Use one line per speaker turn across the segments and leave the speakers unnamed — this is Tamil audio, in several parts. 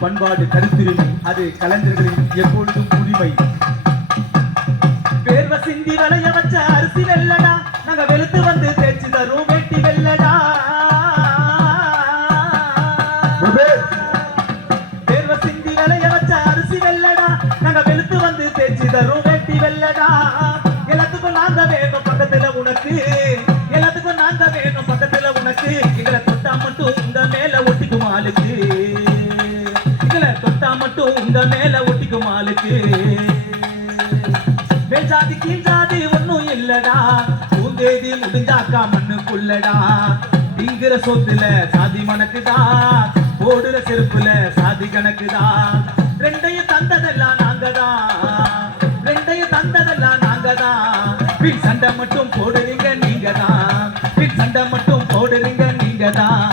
பண்பாடு கருத்துரிமை அது கலைஞர்களின் எப்பொழுதும் உரிமை. வேர்வ சிந்தி வளைய வச்ச அரிசி வெல்லடா நாங்க வெளுத்து வந்து தேய்ச்சி தரும் வெட்டி வெல்லடா வேர்வ சிந்தி வளைய வச்ச அரிசி வெல்லடா நாங்க வெளுத்து வந்து தேய்ச்சி தரும் வெட்டி வெல்லடா பூந்தேதி முடிஞ்சாக்கா மண்ணுக்குள்ளடா. திங்கிற சொத்துல சாதி மணக்குதா. போடுற செருப்புல சாதி கணக்குதா. ரெண்டையும் தந்ததெல்லாம் நாங்கதான் ரெண்டையும் தந்ததெல்லாம் நாங்கதான் பின் சண்டை மட்டும் போடுறீங்க நீங்க தான் பின் சண்டை மட்டும் போடுறீங்க
நீங்க தான்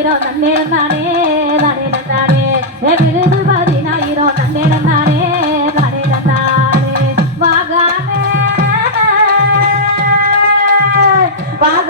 பதினாயிரம் நன்னேரம் தானே, தானேரம் தானே. ஏ விழுது பதினாயிரம் நன்னேரம் தானே, தானேரம் தானே.
வாகானே
வாக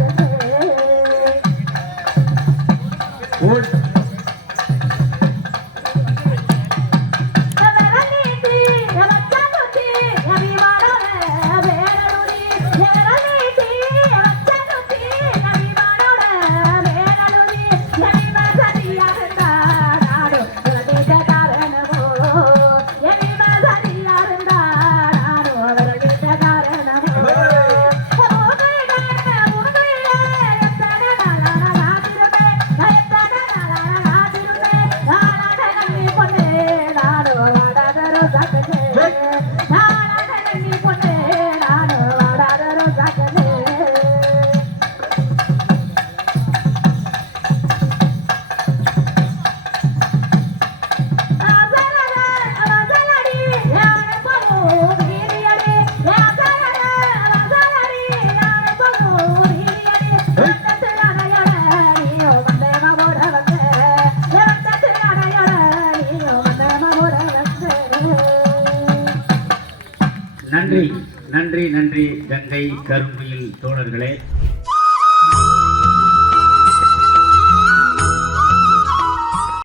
நன்றி நன்றி கங்கை கருங்குயில் தோழர்களே.